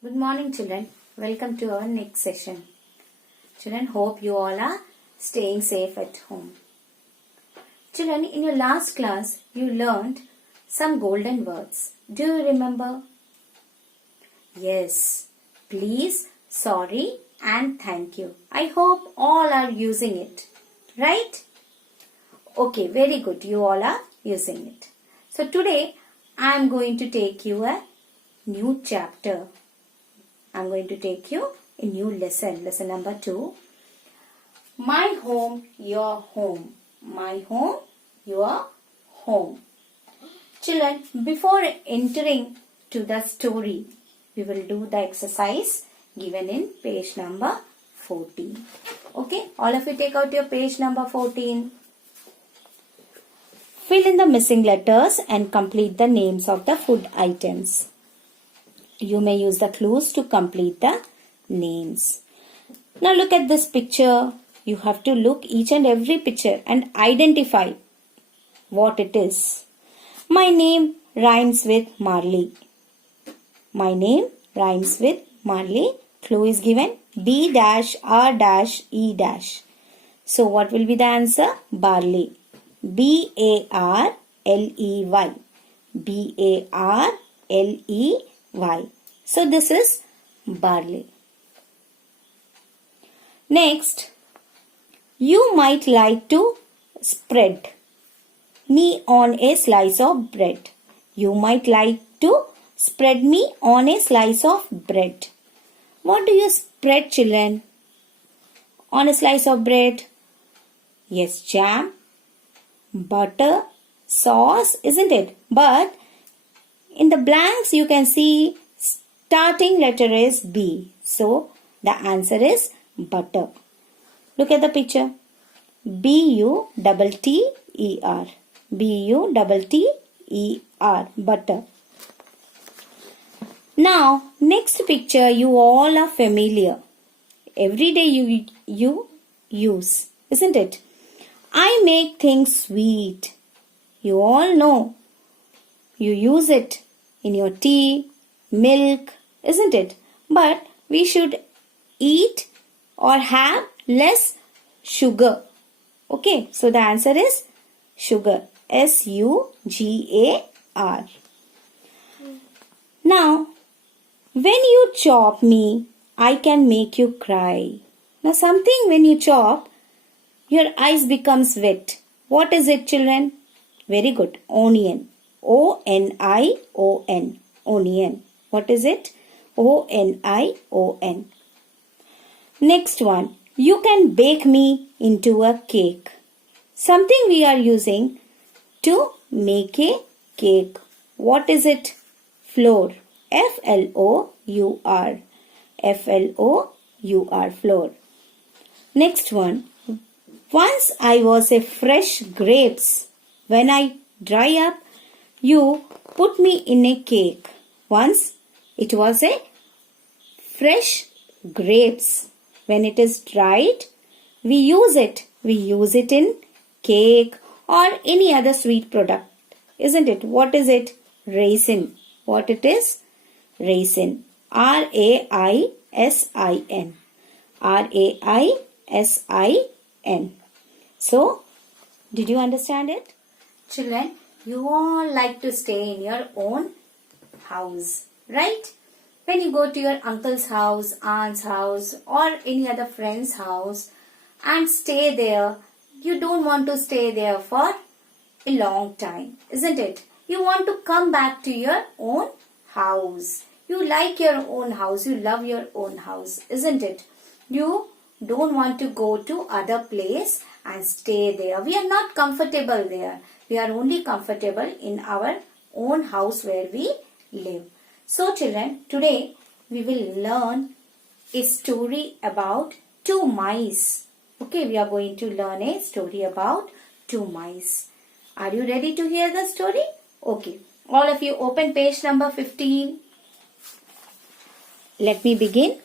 Good morning, children. Welcome to our next session. Children, hope you all are staying safe at home. Children, in your last class, you learned some golden words. Do you remember? Yes. Please, sorry, and thank you. I hope all are using it. Right? Okay, very good. You all are using it. So today, I am going to take you a new chapter. I'm going to take you a new lesson number 2. My home, your home. My home, your home. Children, before entering to the story, we will do the exercise given in page number 14. Okay, all of you take out your page number 14. Fill in the missing letters and complete the names of the food items. You may use the clues to complete the names. Now look at this picture. You have to look each and every picture and identify what it is. My name rhymes with Marley. My name rhymes with Marley. Clue is given B-R-E-. So what will be the answer? Barley. B-A-R-L-E-Y. B-A-R-L-E-Y. So this is barley. Next, you might like to spread me on a slice of bread. You might like to spread me on a slice of bread. What do you spread, children, on a slice of bread? Yes, jam, butter, sauce, isn't it? But in the blanks you can see starting letter is B. So the answer is butter. Look at the picture. B-U-T-T-E-R. B-U-T-T-E-R. Butter. Now next picture you all are familiar. Every day you use, isn't it? I make things sweet. You all know. You use it in your tea, milk, isn't it? But we should eat or have less sugar. Okay, so the answer is sugar. S-U-G-A-R. Now, when you chop me, I can make you cry. Now something when you chop, your eyes becomes wet. What is it, children? Very good. Onion. O-N-I-O-N. Onion. What is it? O-N-I-O-N. Next one. You can bake me into a cake. Something we are using to make a cake. What is it? Flour. F-L-O-U-R. F-L-O-U-R. Flour. Next one. Once I was a fresh grapes. When I dry up, you put me in a cake. Once it was a fresh grapes. When it is dried, we use it. We use it in cake or any other sweet product. Isn't it? What is it? Raisin. What it is? Raisin. R-A-I-S-I-N. R-A-I-S-I-N. So, did you understand it? Children, you all like to stay in your own house, right? When you go to your uncle's house, aunt's house or any other friend's house and stay there, you don't want to stay there for a long time, isn't it? You want to come back to your own house. You like your own house, you love your own house, isn't it? You don't want to go to other place and stay there. We are not comfortable there. We are only comfortable in our own house where we live. So children, today we will learn a story about 2 mice. Okay, we are going to learn a story about 2 mice. Are you ready to hear the story? Okay, all of you open page number 15. Let me begin.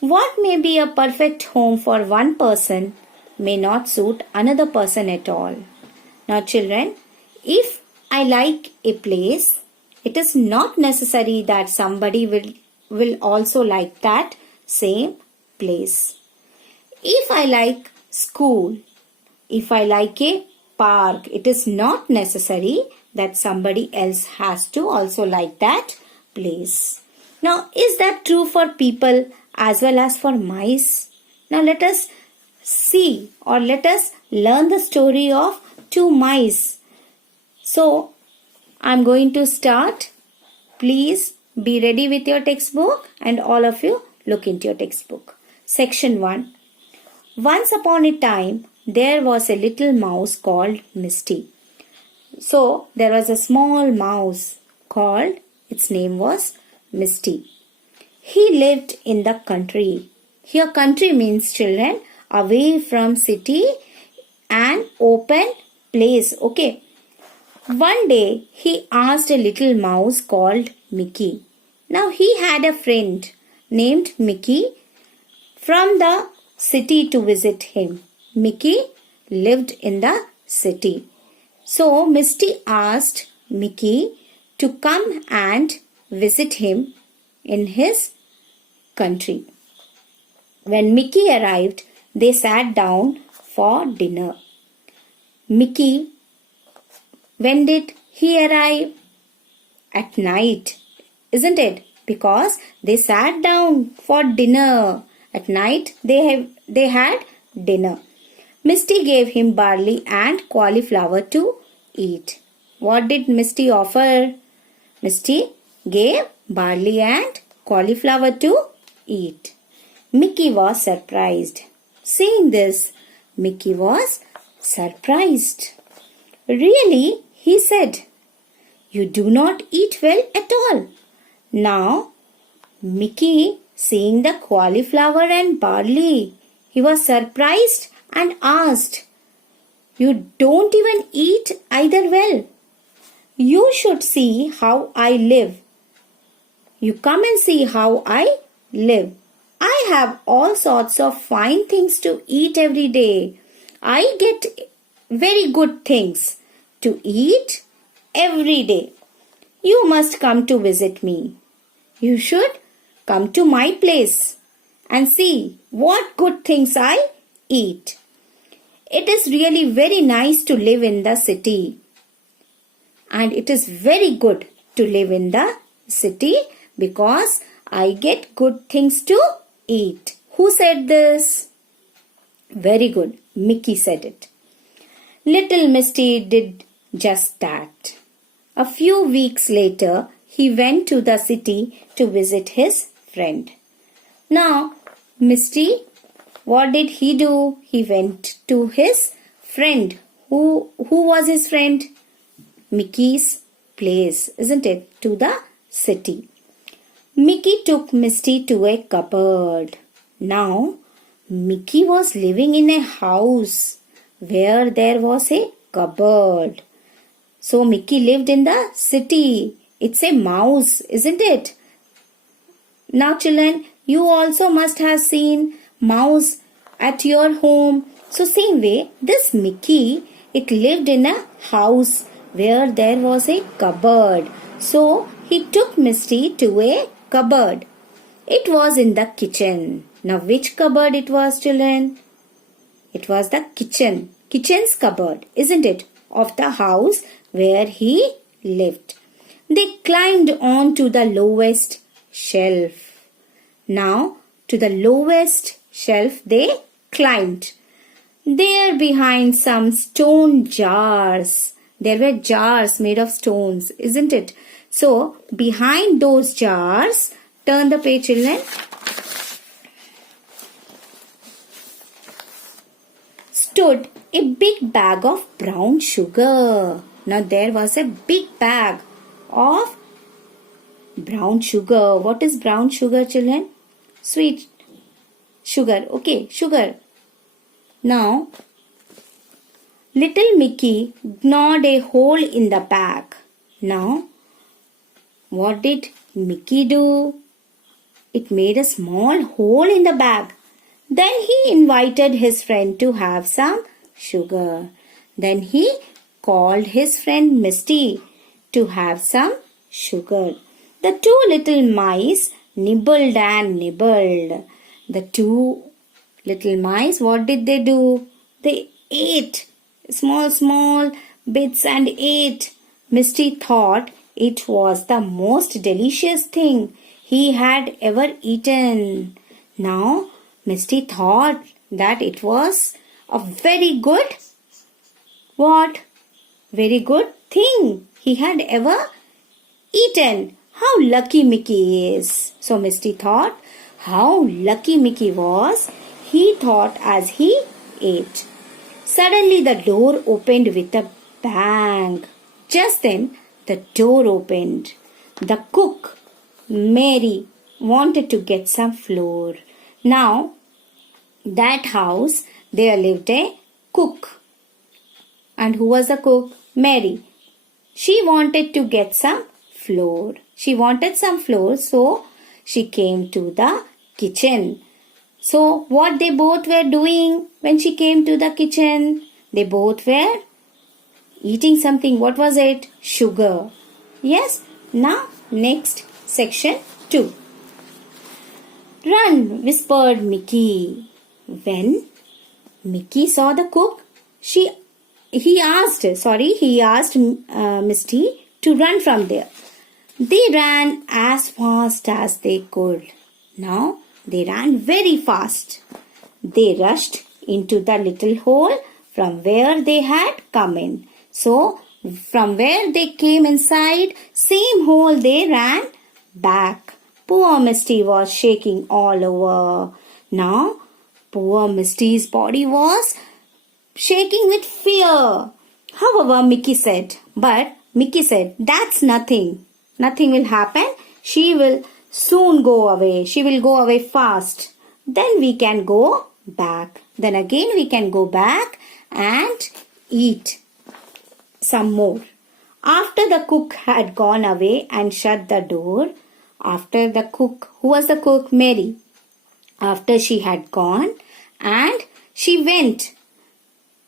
What may be a perfect home for one person may not suit another person at all. Now children, if I like a place, it is not necessary that somebody will will also like that same place. If I like school, if I like a park, it is not necessary that somebody else has to also like that place. Now, is that true for people as well as for mice? Now, let us see or let us learn the story of two mice. So, I'm going to start. Please be ready with your textbook and all of you look into your textbook. Section 1. Once upon a time, there was a little mouse called Misty. So, there was a small mouse called, its name was Misty. He lived in the country. Here, country means, children, away from city and open place. Okay. One day, he asked a little mouse called Mickey. Now, he had a friend named Mickey from the city to visit him. Mickey lived in the city. So, Misty asked Mickey to come and visit him in his country. When Mickey arrived, they sat down for dinner. Mickey, when did he arrive? At night, isn't it? Because they sat down for dinner. At night, they had dinner. Misty gave him barley and cauliflower to eat. What did Misty offer? Misty gave barley and cauliflower to eat. Mickey was surprised. Seeing this, Mickey was surprised. Really, he said, you do not eat well at all. Now, Mickey, seeing the cauliflower and barley, he was surprised and asked, you don't even eat either well. You should see how I live. You come and see how I live. I have all sorts of fine things to eat every day. I get very good things to eat every day. You must come to visit me. You should come to my place and see what good things I eat. It is really very nice to live in the city. And it is very good to live in the city because I get good things to eat. Who said this? Very good. Mickey said it. Little Misty did just that. A few weeks later, he went to the city to visit his friend. Now, Misty, what did he do? He went to his friend. Who was his friend? Mickey's place, isn't it? To the city. Mickey took Misty to a cupboard. Now, Mickey was living in a house where there was a cupboard. So, Mickey lived in the city. It's a mouse, isn't it? Now, children, you also must have seen mouse at your home. So, same way, this Mickey, it lived in a house where there was a cupboard. So, he took Misty to a cupboard. It was in the kitchen. Now, which cupboard it was, children? It was the kitchen's cupboard, isn't it? Of the house where he lived. They climbed on to the lowest shelf. Now, to the lowest shelf they climbed. There behind some stone jars. There were jars made of stones, isn't it? So, behind those jars, turn the page, children. Stood a big bag of brown sugar. Now, there was a big bag of brown sugar. What is brown sugar, children? Sweet sugar. Okay, sugar. Now, little Mickey gnawed a hole in the bag. Now, what did Mickey do? It made a small hole in the bag. Then he invited his friend to have some sugar. Then he called his friend Misty to have some sugar. The two little mice nibbled and nibbled. The two little mice, what did they do? They ate small bits and ate. Misty thought it was the most delicious thing he had ever eaten. Now, Misty thought that it was a very good, what? Very good thing he had ever eaten. How lucky Mickey is. So Misty thought how lucky Mickey was, he thought as he ate. Suddenly the door opened with a bang. Just then the door opened. The cook, Mary, wanted to get some flour. Now, that house, there lived a cook. And who was the cook? Mary. She wanted to get some flour. She wanted some flour, so she came to the kitchen. So, what they both were doing when she came to the kitchen? They both were eating something. What was it? Sugar. Yes. Now, next section 2. Run, whispered Mickey. When Mickey saw the cook, he asked Misty to run from there. They ran as fast as they could. Now they ran very fast. They rushed into the little hole from where they had come in. So from where they came inside, same hole they ran back. Poor Misty was shaking all over. Now poor Misty's body was shaking with fear. However, Mickey said, that's nothing. Nothing will happen. She will soon go away. She will go away fast. Then we can go back. Then again we can go back and eat some more. After the cook had gone away and shut the door, after the cook, who was the cook? Mary. After she had gone and she went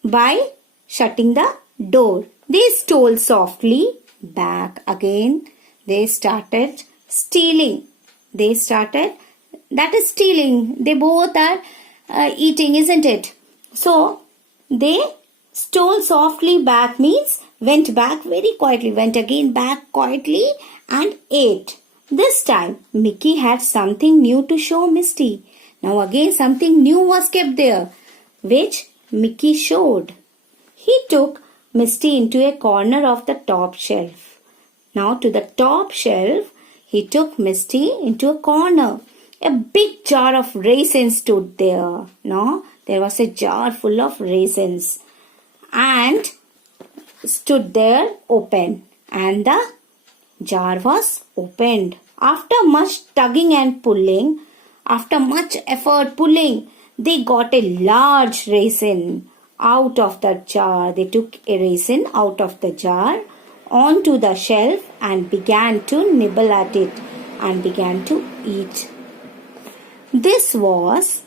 by shutting the door, they stole softly back again. They started stealing. That is stealing. They both are eating, isn't it? So, they stole softly back means went back very quietly, went again back quietly and ate. This time, Mickey had something new to show Misty. Now again something new was kept there, which Mickey showed. He took Misty into a corner of the top shelf. Now to the top shelf, he took Misty into a corner. A big jar of raisins stood there. Now there was a jar full of raisins and stood there open, and the jar was opened. After much tugging and pulling, after much effort pulling, they got a large raisin out of the jar. They took a raisin out of the jar onto the shelf and began to nibble at it and began to eat. This was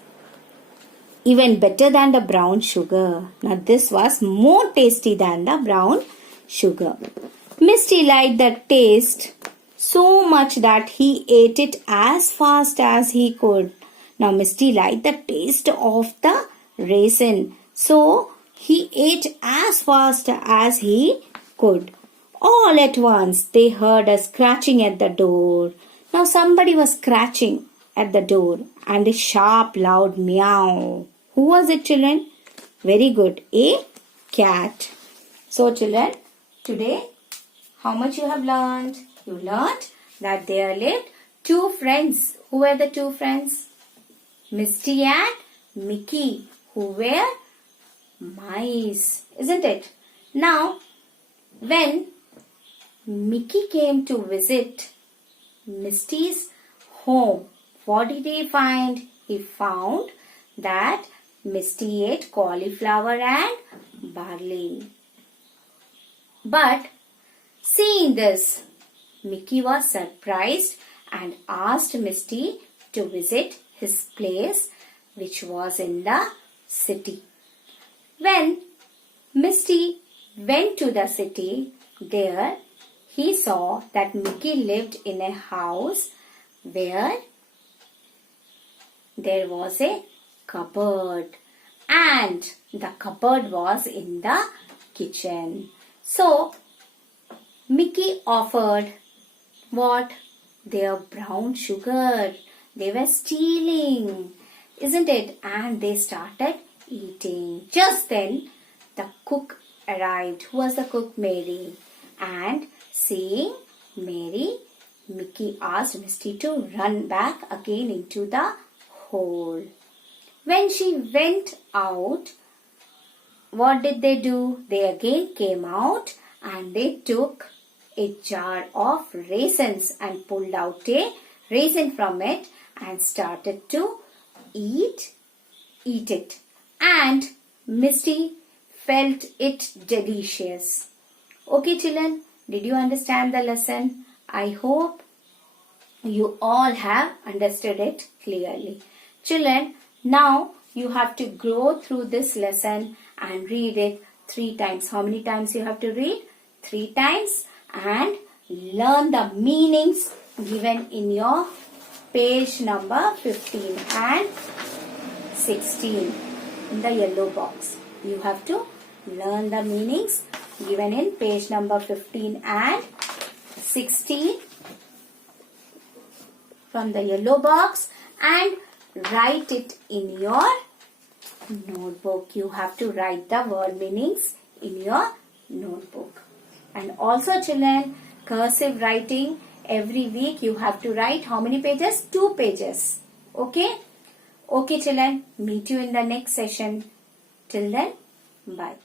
even better than the brown sugar. Now this was more tasty than the brown sugar. Misty liked the taste so much that he ate it as fast as he could. Now Misty liked the taste of the raisin, so he ate as fast as he could. All at once they heard a scratching at the door. Now somebody was scratching at the door and a sharp loud meow. Who was it, children? Very good. A cat. So children, today how much you have learned? You learned that there lived two friends. Who were the two friends? Misty and Mickey, who were mice, isn't it? Now, when Mickey came to visit Misty's home, what did he find? He found that Misty ate cauliflower and barley. But seeing this, Mickey was surprised and asked Misty to visit his place, which was in the city. When Misty went to the city, there he saw that Mickey lived in a house where there was a cupboard, and the cupboard was in the kitchen. So Mickey offered what? Their brown sugar. They were stealing, isn't it? And they started eating. Just then, the cook arrived. Who was the cook? Mary. And seeing Mary, Mickey asked Misty to run back again into the hole. When she went out, what did they do? They again came out and they took a jar of raisins and pulled out a raisin from it and started to eat it. And Misty felt it delicious. Okay, children, did you understand the lesson? I hope you all have understood it clearly. Children, now you have to go through this lesson and read it 3 times. How many times you have to read? 3 times, and learn the meanings given in your page number 15 and 16 in the yellow box. You have to learn the meanings given in page number 15 and 16 from the yellow box and write it in your notebook. You have to write the word meanings in your notebook. And also, children, cursive writing, every week you have to write how many pages? 2 pages. Okay? Okay, children, meet you in the next session. Till then, bye.